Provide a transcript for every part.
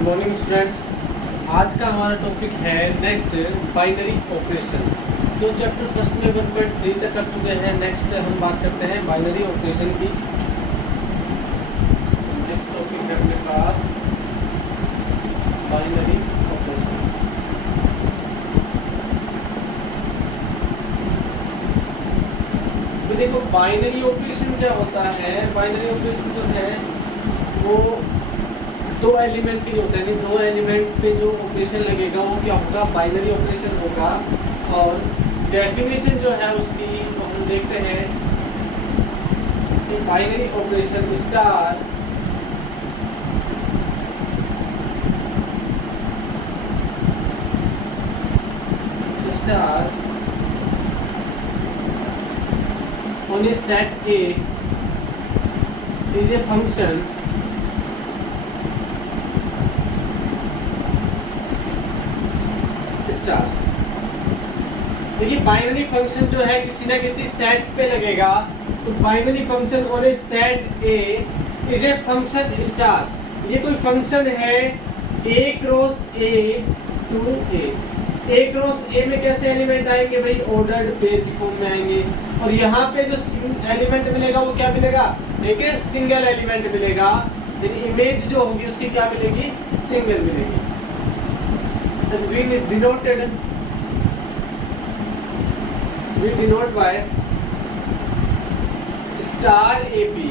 Good morning students. आज का हमारा टॉपिक है नेक्स्ट बाइनरी ऑपरेशन। तो चैप्टर फर्स्ट में 1.3 तक कर चुके हैं। नेक्स्ट हम बात करते हैं बाइनरी ऑपरेशन की। नेक्स्ट टॉपिक है अपने पास बाइनरी ऑपरेशन। तो देखो बाइनरी ऑपरेशन क्या होता है। बाइनरी ऑपरेशन जो है वो दो एलिमेंट के लिए होता है। दो एलिमेंट पे जो ऑपरेशन लगेगा वो क्या होगा, बाइनरी ऑपरेशन होगा। और डेफिनेशन जो है उसकी तो हम देखते हैं कि binary operation star on a set A is a function star. देखिए बाइनरी फंक्शन जो है किसी ना किसी सेट पे लगेगा। तो binary function on a set A is a function star. ये कोई फंक्शन है A cross A to A. A cross A में कैसे एलिमेंट आएंगे भाई, ऑर्डर्ड पेयर की फॉर्म में आएंगे। और यहाँ पे जो एलिमेंट मिलेगा वो क्या मिलेगा, एक सिंगल एलिमेंट मिलेगा। यानी इमेज जो होगी उसकी क्या मिलेगी, सिंगल मिलेगी। And we denote by star a b.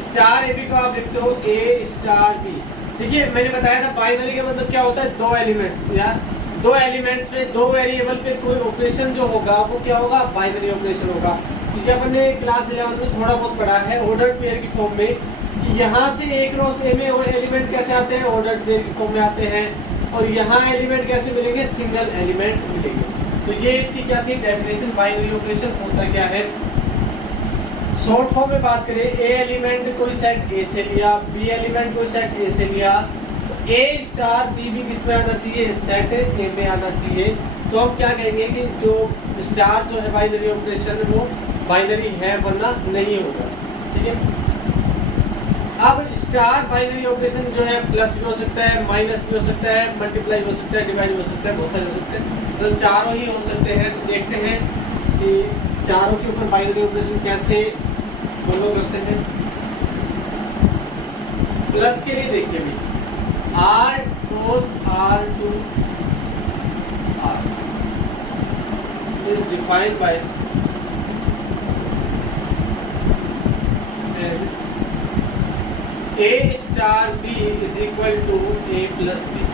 Star a b को आप लिखते हो ए स्टार बी। देखिए मैंने बताया था बाइनरी का मतलब क्या होता है, दो एलिमेंट्स या दो एलिमेंट्स में दो वेरिएबल पे कोई ऑपरेशन जो होगा वो क्या होगा, बाइनरी ऑपरेशन होगा। क्योंकि अपन ने क्लास 11 में थोड़ा बहुत पढ़ा है ऑर्डर्ड पेयर की फॉर्म में कि यहाँ से ए क्रॉस ए में एलिमेंट कैसे आते हैं, ऑर्डर्ड पेयर की फॉर्म में आते हैं। और यहाँ एलिमेंट कैसे मिलेंगे, सिंगल एलिमेंट मिलेंगे। तो ये इसकी क्या थी डेफिनेशन, बाइनरी ऑपरेशन होता क्या है। शॉर्ट फॉर्म में बात करें, ए एलिमेंट कोई सेट ए से लिया, बी एलिमेंट कोई सेट ए से लिया, तो ए स्टार बी भी किस में आना चाहिए, सेट ए में आना चाहिए। तो हम क्या कहेंगे कि जो स्टार जो है बाइनरी ऑपरेशन वो बाइनरी है वरना नहीं होगा। ठीक है। अब स्टार बाइनरी ऑपरेशन जो है प्लस भी हो सकता है, माइनस भी हो सकता है, मल्टीप्लाई भी हो सकता है, डिवाइड भी हो सकता है, बहुत सारे हो सकते हैं। तो चारों ही हो सकते हैं। तो देखते हैं कि चारों के ऊपर बाइनरी ऑपरेशन कैसे फॉलो करते हैं। प्लस के लिए देखिए भी R cross R to R is defined by a star B is equal to A plus b.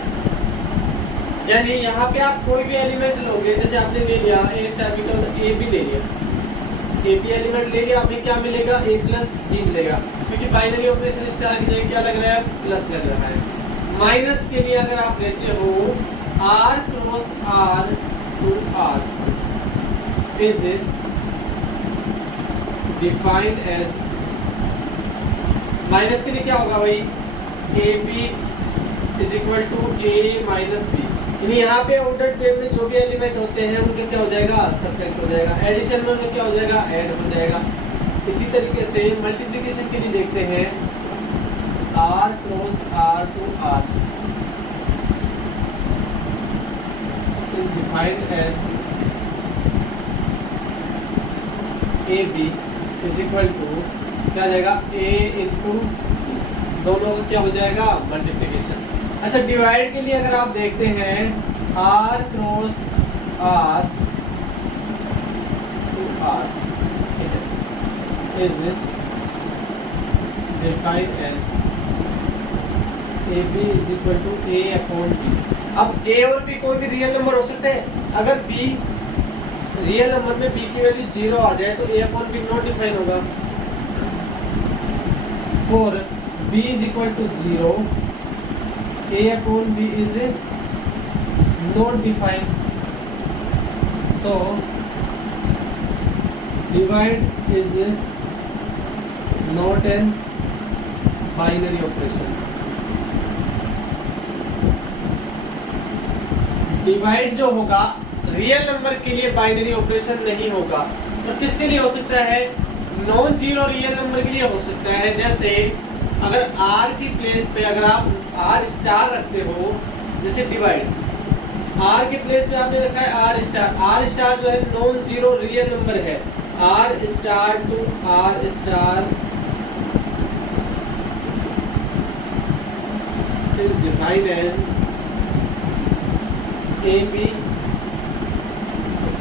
यानी यहाँ पे आप कोई भी एलिमेंट लोगे, जैसे आपने ले लिया ए स्टार बी का मतलब ए बी ले लिया, ए बी एलिमेंट ले लिया, अभी क्या मिलेगा, ए प्लस बी मिलेगा। क्योंकि बाइनरी ऑपरेशन स्टार की जगह क्या लग रहा है, प्लस लग रहा है। माइनस के लिए अगर आप लेते हो R cross R to R is defined as, minus के लिए क्या होगा भाई, a b is equal to a minus b. यानी यहाँ पे ऑर्डर्ड पेयर में जो भी एलिमेंट होते हैं उनका क्या हो जाएगा, सब्ट्रैक्ट हो जाएगा। एडिशन में उनका क्या हो जाएगा, ऐड हो जाएगा। इसी तरीके से मल्टीप्लिकेशन के लिए देखते हैं R cross R to R is defined as a b is equal to क्या हो जाएगा, a इंटू दोनों का क्या हो जाएगा, मल्टीप्लिकेशन। अच्छा डिवाइड के लिए अगर आप देखते हैं r cross r to r is defined as ab is equal to a upon b। अब a और b कोई भी रियल नंबर हो सकते हैं। अगर b रियल नंबर में b की वैल्यू 0 आ जाए तो a upon b not define होगा। For b is equal to 0, a upon b is not defined. So divide is not an binary operation. Divide जो होगा रियल नंबर के लिए binary operation नहीं होगा। तो किसके लिए हो सकता है, नॉन जीरो रियल नंबर के लिए हो सकता है। जैसे अगर आर की प्लेस पे अगर आप आर स्टार रखते हो, जैसे डिवाइड, आर के प्लेस पे आपने रखा है आर स्टार जो है नॉन जीरो रियल नंबर है, R star to R star is defined as a b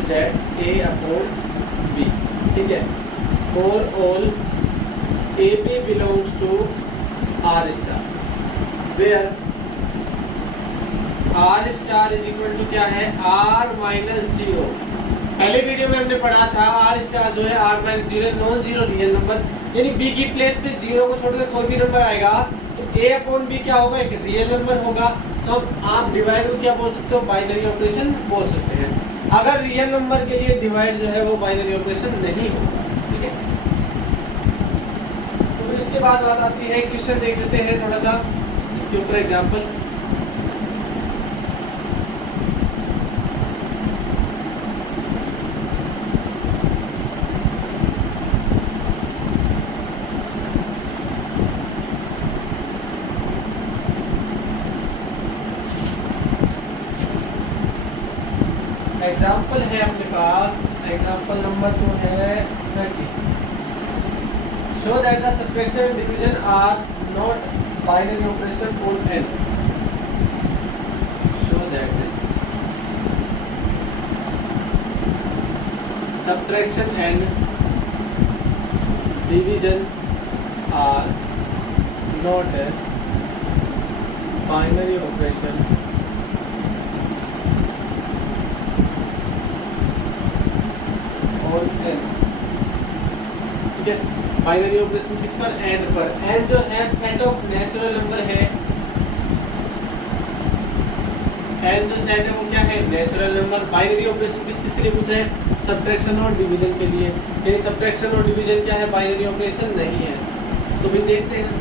that a upon b, ठीक है, for all A B belongs to R star, where R star is equal to क्या है, R minus zero. पहले video में हमने पढ़ा था R star जो है R minus zero non zero real number, यानी बी की प्लेस पे जीरो को छोड़कर कोई भी नंबर आएगा तो ए अपॉन बी क्या होगा, एक रियल नंबर होगा। तो आप डिवाइड को क्या बोल सकते हो, बाइनरी ऑपरेशन बोल सकते हैं। अगर रियल नंबर के लिए डिवाइड जो है वो बाइनरी ऑपरेशन नहीं होगा, ठीक है। तो इसके बाद बात आती है, क्वेश्चन देख लेते हैं थोड़ा सा इसके ऊपर एग्जाम्पल। एग्जाम्पल है अपने पास, एग्जाम्पल नंबर जो है 30, show that the subtraction and division are not binary operation on N, show that subtraction and division are not binary operation N, ठीक है। बाइनरी ऑपरेशन किस पर, एन पर। एन जो है सेट ऑफ नेचुरल नंबर है, एन जो set है वो क्या है, नेचुरल नंबर। बाइनरी ऑपरेशन किस किस के लिए पूछ रहे हैं, सब्ट्रैक्शन और डिवीजन के लिए। यानी सब्ट्रैक्शन और डिवीजन क्या है, बाइनरी ऑपरेशन नहीं है। तो भी देखते हैं,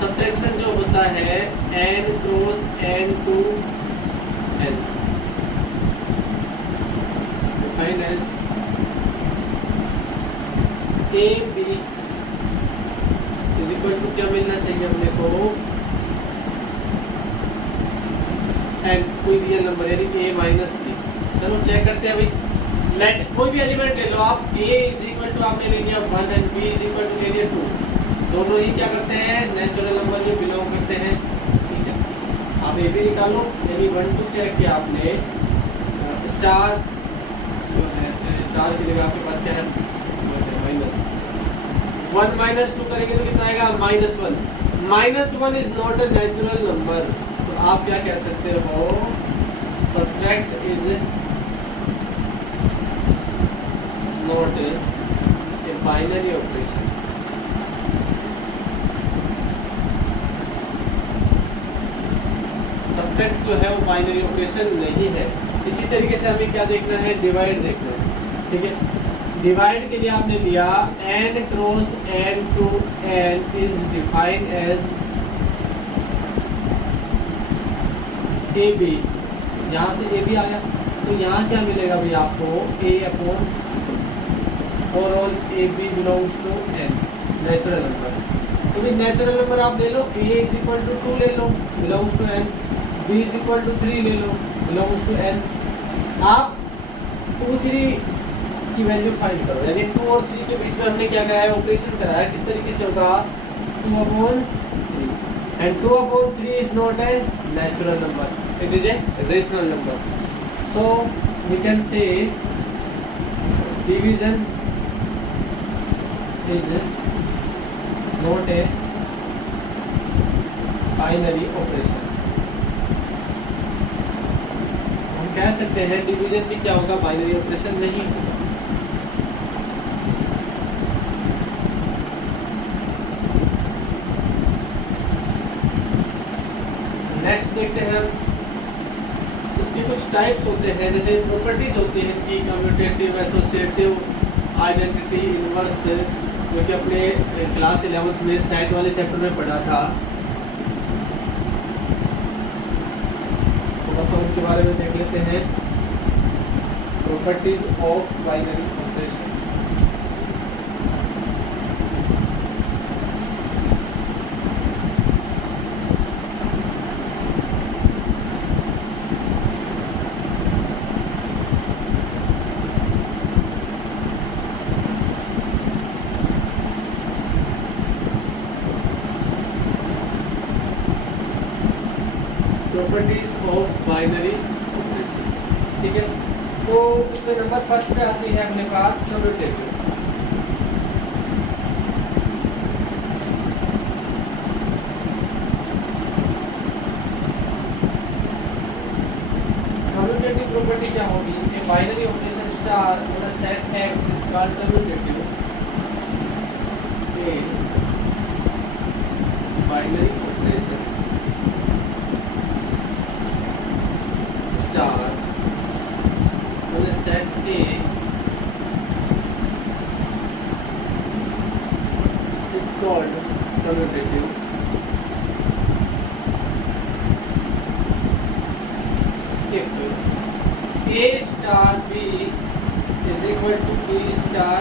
सब्ट्रैक्शन जो होता है N cross N to N, defined as a b is equal to क्या मिलना चाहिए अपने को, एन कोई रियल नंबर यानी ए माइनस बी। चलो चेक करते हैं भाई, लेट कोई भी एलिमेंट ले लो आप, ए इज इक्वल टू आपने ले लिया 1 and b is equal to ले लिया 2, दोनों ही क्या करते हैं, नेचुरल नंबर में बिलोंग करते हैं, ठीक है। आप ए बी निकालो, यानी 1 2 चेक किया आपने, स्टार जो है, स्टार की जगह आपके पास क्या है, माइनस 1 माइनस 2 करेंगे तो कितना आएगा, -1। -1 is not a natural number, तो आप क्या कह सकते हो, subtract is not a binary operation. Subtract जो है वो बाइनरी ऑपरेशन नहीं है। इसी तरीके से हमें क्या देखना है, डिवाइड देखना है, ठीक है। डिवाइड के लिए आपने लिया n cross n to n is defined as a b, यहाँ से ए बी आया तो यहाँ क्या मिलेगा भाई आपको, a upon for all A B belongs to n, natural number. तो भाई नेचुरल नंबर आप ले लो, a इज इक्वल टू 2 ले लो, belongs to n, b is equal to 3 ले लो, बिलोंग्स टू n। आप 2 3 की वैल्यू फाइंड करो, यानी 2 और 3 के बीच में हमने क्या कराया, ऑपरेशन कराया। किस तरीके से होगा, 2 upon 3, and 2 upon 3 is not a natural number, it is a rational number. So we can say division is not a binary operation. हम कह सकते हैं डिवीजन भी क्या होगा, बाइनरी ऑपरेशन नहीं होगा। नेक्स्ट देखते हैं हम, इसके कुछ टाइप्स होते हैं, जैसे प्रॉपर्टीज होती हैं कि कम्यूटेटिव, एसोसिएटिव, आइडेंटिटी, इनवर्स, जो कि अपने क्लास 11th में सेट वाले चैप्टर में पढ़ा था। थोड़ा सा उसके बारे में देख लेते हैं, properties of binary operation. Properties of binary operation. ठीक है, तो उसमें नंबर फर्स्ट पे आती है अपने पास कम्यूटेटिव। कम्यूटेटिव प्रॉपर्टी क्या होगी? ए binary operation star on a set x is called commutative. A binary operation star on a set A is called commutative if A star B is equal to B star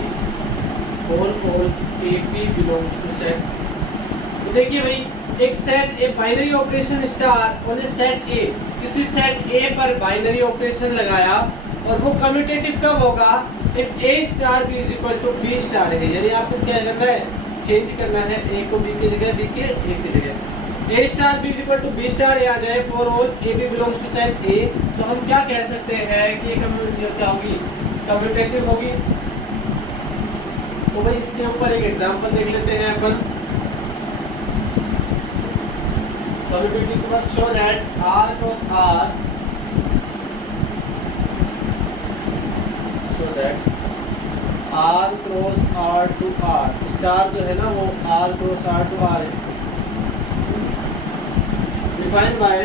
A for all AP belongs to set। तो देखिए भाई, एक set ए binary operation star और set ए, किसी set ए पर binary operation लगाया और वो कम्यूटेटिव कब होगा? If a star B is equal to B star है। यानी आपको क्या करना है? चेंज करना है ए को बी की जगह, बी के ए की जगह। A star B is equal to B star आ जाए for all A B belongs to set A, तो हम क्या कह सकते हैं कि ये क्या होगी? कम्यूटेटिव होगी। तो भाई इसके ऊपर एक एग्जांपल देख लेते हैं अपन। Commutative was show that R cross R, so that R cross R to R, star जो है ना वो R cross R to R है। Defined by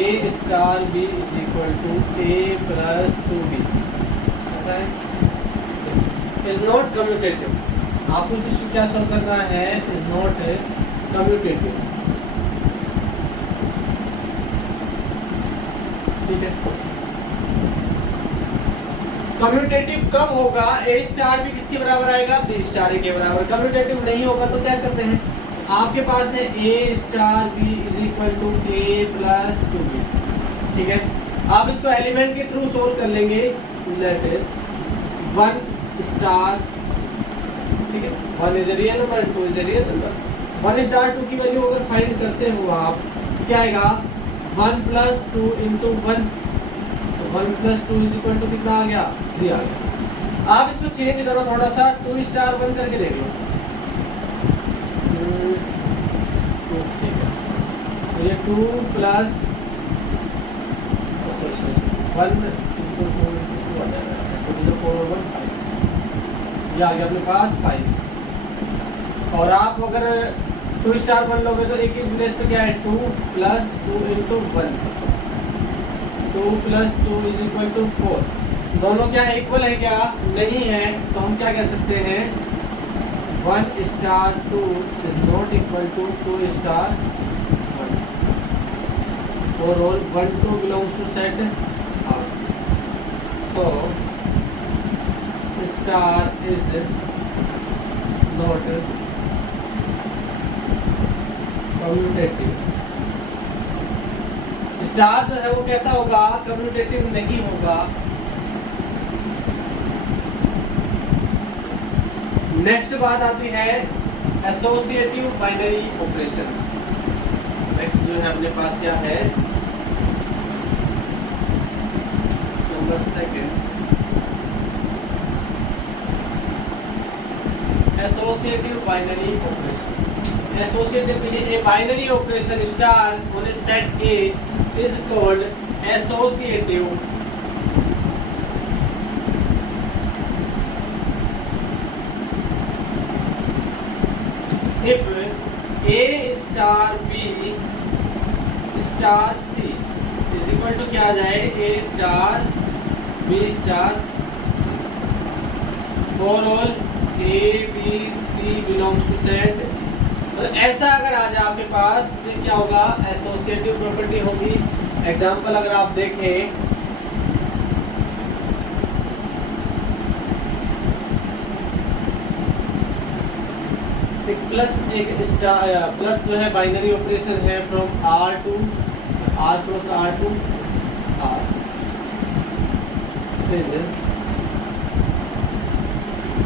A star B is equal to A plus 2B। ऐसा है, is not commutative. आपको जो क्या शो करना है? Is not commutative. ठीक है, कम्यूटेटिव कब होगा? ए स्टार भी किसके बराबर आएगा? बी स्टार के बराबर। कम्यूटेटिव नहीं होगा तो क्या करते हैं? आपके पास है A star B is equal to A plus 2b। ठीक है, आप इसको एलिमेंट के थ्रू सोल्व कर लेंगे। लेट इट 1 स्टार, ठीक है, 1 is a real number, 2 is a real number. 1 star 2 की वैल्यू अगर फाइंड करते हो आप, क्या आएगा? 1 प्लस 2 इंटू 1, तो 1 प्लस 2 इज इक्वल टू कितना आ गया? 3 आ गया। आप इसको चेंज करो थोड़ा सा, 2 स्टार 1 करके देख लो। 2, ठीक है, तो ये 2 प्लस 1 इंटू 2 आ जाएगा, 2 4 और 1 5, ये आ गया अपने पास 5। और आप अगर 2 स्टार 1 लोगे तो एक प्लेस पे क्या है? 2 plus 2 into 1, 2 plus 2 is equal to 4। दोनों क्या इक्वल है? क्या नहीं है, तो हम क्या कह सकते हैं? 1 star 2 is not equal to 2 star 1 for all 1 2 belongs to set R। So star is not commutative. Star जो है वो कैसा होगा? कम्यूटेटिव नहीं होगा। नेक्स्ट बात आती है एसोसिएटिव बाइनरी ऑपरेशन। नेक्स्ट जो है अपने पास क्या है? Number second, associative binary operation. Associative के लिए ए binary operation star on a set A is called associative if A star B star C is equal to क्या आ जाए? A star B star C for all A B C belongs to set। तो ऐसा अगर आ जाए आपके पास, से क्या होगा? एसोसिएटिव प्रॉपर्टी होगी। एग्जाम्पल अगर आप देखें, एक प्लस एक स्टार प्लस जो है बाइनरी ऑपरेशन है from R to R cross R to R is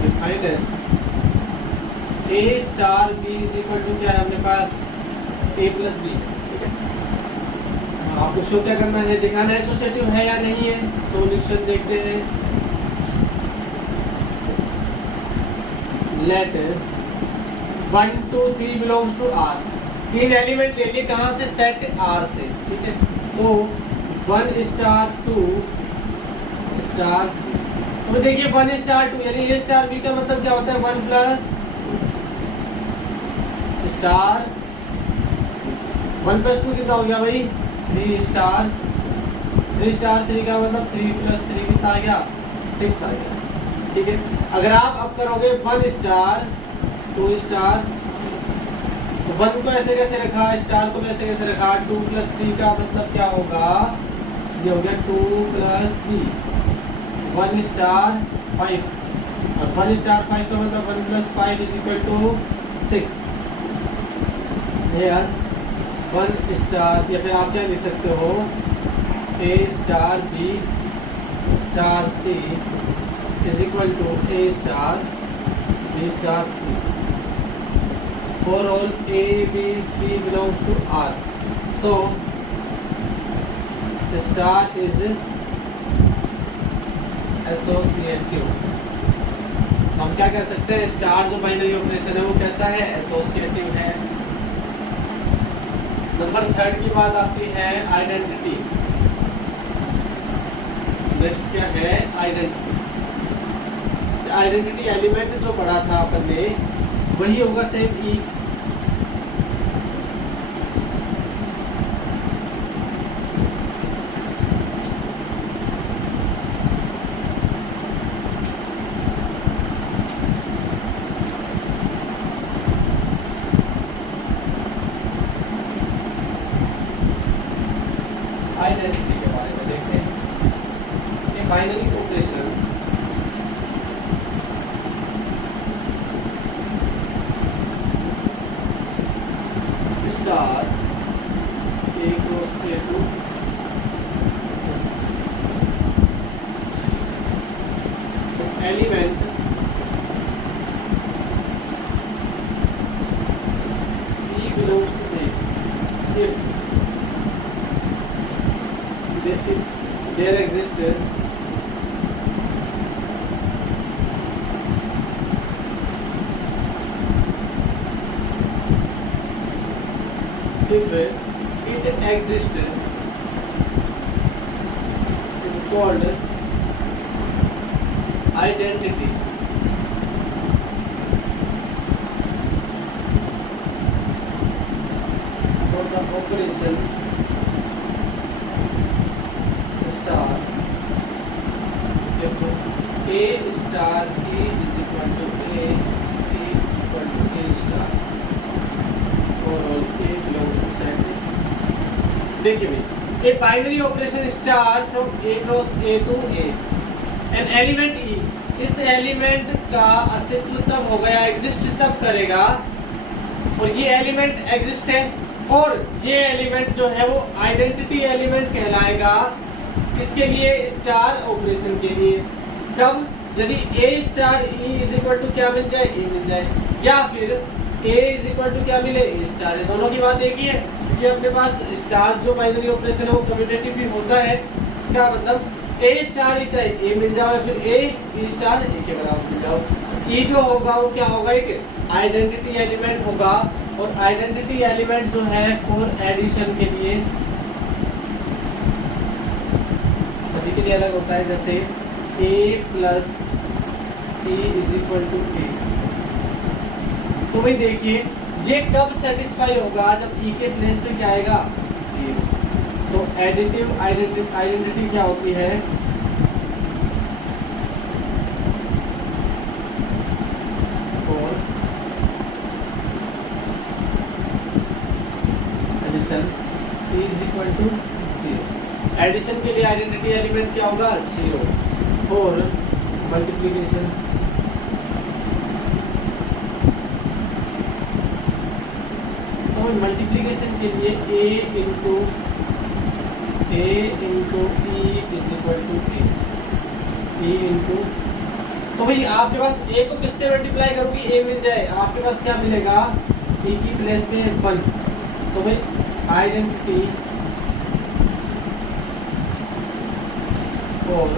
defined as a star B is equal to क्या है अपने पास ए प्लस बी। ठीक है, आपको शो क्या करना है, दिखाना है एसोसिएटिव है या नहीं है। सॉल्यूशन देखते हैं। Let 1 2 3 belongs to R. तीन एलिमेंट ले लिए कहाँ से, सेट आर से। ठीक है, तो 1 स्टार 2 स्टार 3। तो देखिए 1 स्टार 2 यानी ए स्टार बी का मतलब क्या होता है 1 प्लस स्टार 1 प्लस 2 कितना हो गया भाई 3 स्टार 3 का मतलब 3 प्लस 3 कितना आ गया 6 आ गया। ठीक है, अगर आप अब करोगे 1 स्टार 2 स्टार, तो 1 को ऐसे कैसे रखा, स्टार को ऐसे कैसे रखा, 2 प्लस 3 का मतलब क्या होगा, ये हो गया 2 प्लस 3 1 स्टार 5, और 1 स्टार 5 का मतलब 1 प्लस 5 इज इक्वल टू 6। यार 1 स्टार, या फिर आप क्या लिख सकते हो A star B star C is equal to A star B star C for all A B C belongs to R. So star is associative. हम क्या कह सकते हैं, स्टार जो बाइनरी ऑपरेशन है वो कैसा है, एसोसिएटिव है। नंबर 3 की बात आती है आइडेंटिटी। नेक्स्ट क्या है, आइडेंटिटी। आइडेंटिटी एलिमेंट जो पढ़ा था अपन ने वही होगा सेम ई। आइडेंटिटी के बारे में देखते हैं। ये binary operation star A cross A to element E belongs to A if there exists if it exists is called identity। for the operation star if A star E is equal to A, E is equal to A star for all A belongs to set। देखिए भाई, a binary operation star from A cross A to A an element E, इस element का अस्तित्व तब होगा या exist तब करेगा, और ये एलिमेंट एग्जिस्ट है, और ये एलिमेंट जो है वो आइडेंटिटी एलिमेंट कहलाएगा। किसके लिए, स्टार ऑपरेशन के लिए। कब, यदि A star E is equal to क्या मिल जाए, ए मिल जाए, या फिर ए इज इक्वल टू क्या मिले, ए स्टार। दोनों की बात एक ही है, क्योंकि अपने पास स्टार जो बाइनरी ऑपरेशन है वो कम्यूटेटिव भी होता है। इसका मतलब ए स्टार ही चाहे ए मिल जाओ, या फिर ए स्टार ए के बराबर मिल जाओ। ई जो होगा वो क्या होगा, एक आइडेंटिटी एलिमेंट होगा, और आइडेंटिटी एलिमेंट जो है फॉर एडिशन के लिए सभी के लिए अलग होता है। जैसे a plus e is equal to A, तो भाई देखिए ये कब सेटिस्फाई होगा, जब e के प्लेस पे क्या आएगा, 0। तो एडिटिव आइडेंटिटी क्या होती है, for addition e is equal to 0। Addition के लिए आइडेंटिटी एलिमेंट क्या होगा, 0। फॉर मल्टीप्लिकेशन तो मल्टीप्लिकेशन के लिए a into e is equal to a, e into तो भाई आपके पास ए को किससे मल्टीप्लाई करोगे, ए मिल जाए, आपके पास क्या मिलेगा, ए की प्लेस में 1। तो भाई identity for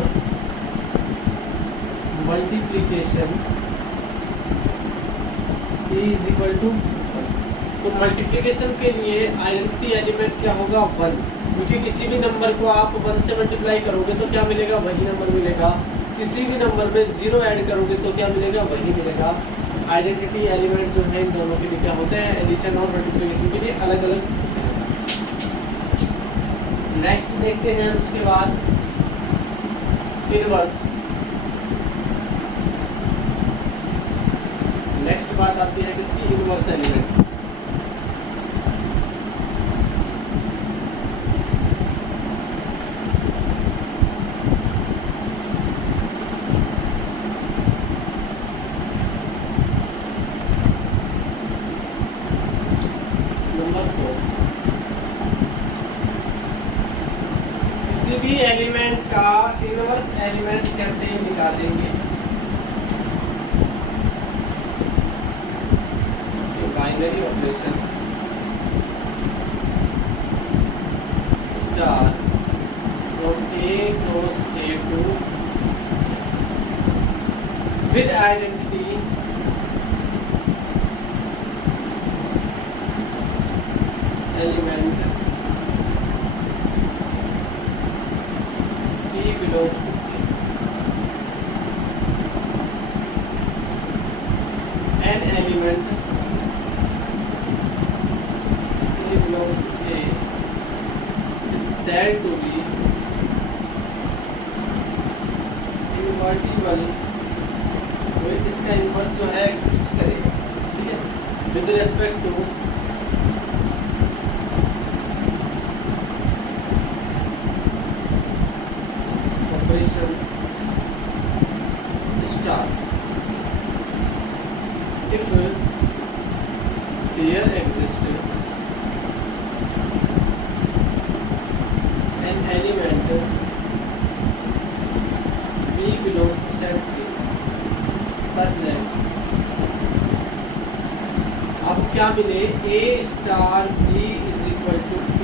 multiplication is equal to, तो मल्टीप्लिकेशन के लिए आइडेंटिटी एलिमेंट क्या होगा, 1, क्योंकि किसी भी नंबर को आप 1 से मल्टीप्लाई करोगे तो क्या मिलेगा, वही नंबर मिलेगा। किसी भी नंबर पे 0 ऐड करोगे तो क्या मिलेगा, वही मिलेगा। आइडेंटिटी एलिमेंट जो है इन दोनों के लिए क्या होते हैं, एडिशन और मल्टीप्लिकेशन के लिए अलग अलग। नेक्स्ट देखते हैं उसके बाद इनवर्स। नेक्स्ट बात आती है किसकी, इनवर्स एलिमेंट। किसी भी एलिमेंट का इनवर्स एलिमेंट कैसे निकालेंगे, binary operation star from A cross A to with identity element P belongs to A. An element P belongs to A is said to be invertible, तो इसका inverse जो है exist करेगा, ठीक है, with respect to operation star if there exists an element B belongs to set A such that अब क्या मिले, A star B is equal to P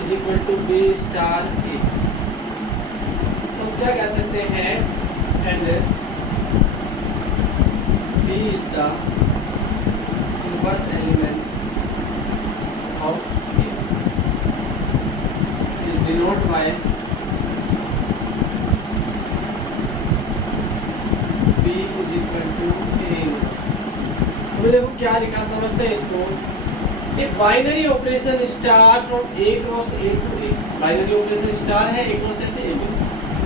is equal to B star A। तो क्या कह सकते हैं, and B is the inverse element of A is denoted by B is equal to A inverse। तो देखो क्या लिखा, समझते हैं इसको। एक binary operation star from A cross A to A, binary operation star है A क्रॉस A से A में,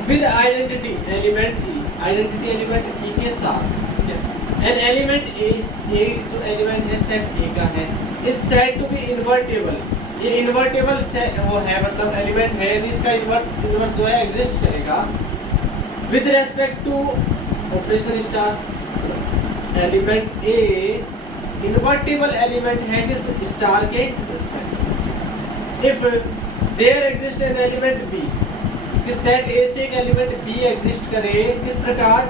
with identity element E, identity element E के साथ, एन एलिमेंट ए जो एलिमेंट है सेट ए का है, इस सेट टू बी इन्वर्टेबल, ये इन्वर्टेबल वो है, मतलब एलिमेंट है, इसका इन्वर्स जो है एग्जिस्ट करेगा with respect to operation star. Element a invertible element है किस स्टार के respect. If there exist an element B, किस सेट ए से एक एलिमेंट बी एग्जिस्ट करे, किस प्रकार,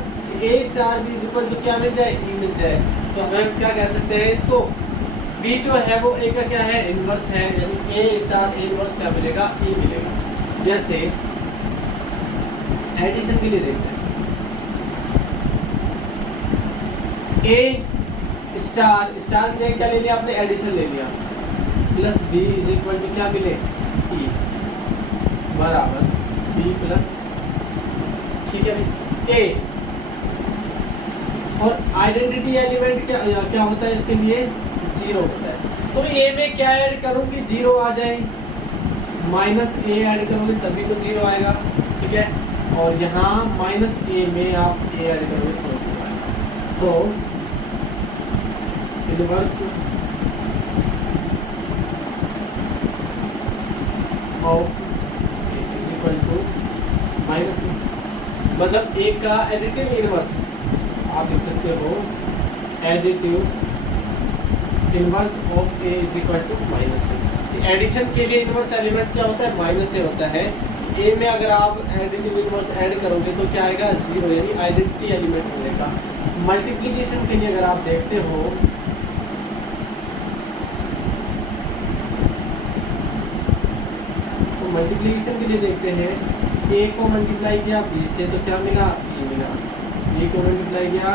A star B is equal to क्या मिल जाए, E मिल जाए। तो हम क्या कह सकते हैं इसको, B जो है वो A का क्या है, इनवर्स है, यानी A स्टार A इनवर्स क्या मिलेगा, E मिलेगा। जैसे एडिशन के लिए देखते हैं, A स्टार स्टार की जगह क्या ले लिया आपने, एडिशन ले लिया, plus B is equal to क्या मिले, E बराबर B प्लस, ठीक है भाई, A। और आइडेंटिटी एलिमेंट क्या होता है इसके लिए, 0 होता है। तो ए में क्या ऐड करूंगी, 0 आ जाए, माइनस ए ऐड करोगे तभी तो 0 आएगा, ठीक है। और यहाँ माइनस ए में आप ए ऐड करोगे तो 0 आएगा। So inverse of is equal to minus, मतलब ए का एडिटिव इनवर्स आप लिख सकते हो, additive inverse of A is equal to minus A. Addition के लिए इनवर्स एलिमेंट क्या होता है, माइनस ए होता है। ए में अगर आप एडिटिव इनवर्स ऐड करोगे तो क्या आएगा 0, यानी आइडेंटिटी एलिमेंट होने का। मल्टीप्लिकेशन के लिए अगर आप देखते हो तो मल्टीप्लिकेशन के लिए देखते हैं ए को मल्टीप्लाई किया बी से तो क्या मिला ए मिला, बी को मल्टीप्लाई किया,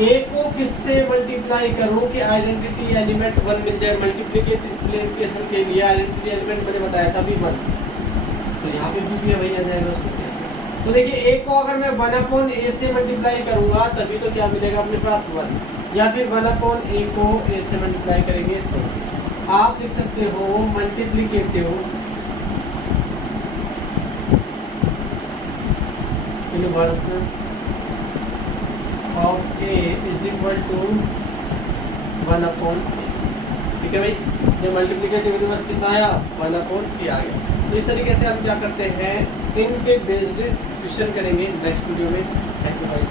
ए को किससे मल्टीप्लाई करूं कि आइडेंटिटी एलिमेंट 1 मिल जाए। मल्टीप्लिकेशन के लिए आइडेंटिटी एलिमेंट मैंने बताया था अभी 1, तो यहाँ पे भी वही आ जाएगा उसको कैसे। तो देखिए ए को अगर मैं 1/a से मल्टीप्लाई करूंगा तभी तो क्या मिलेगा अपने पास 1, या फिर 1/a को a से मल्टीप्लाई करेंगे तो आप लिख सकते हो multiplicative inverse of a is equal to 1/a। ठीक है भाई, ये मल्टीप्लिकेटिव इनवर्स कितना आया 1/a आ गया। तो इस तरीके से हम क्या करते हैं इन पे बेस्ड क्वेश्चन करेंगे नेक्स्ट वीडियो में। थैंक यू भाई।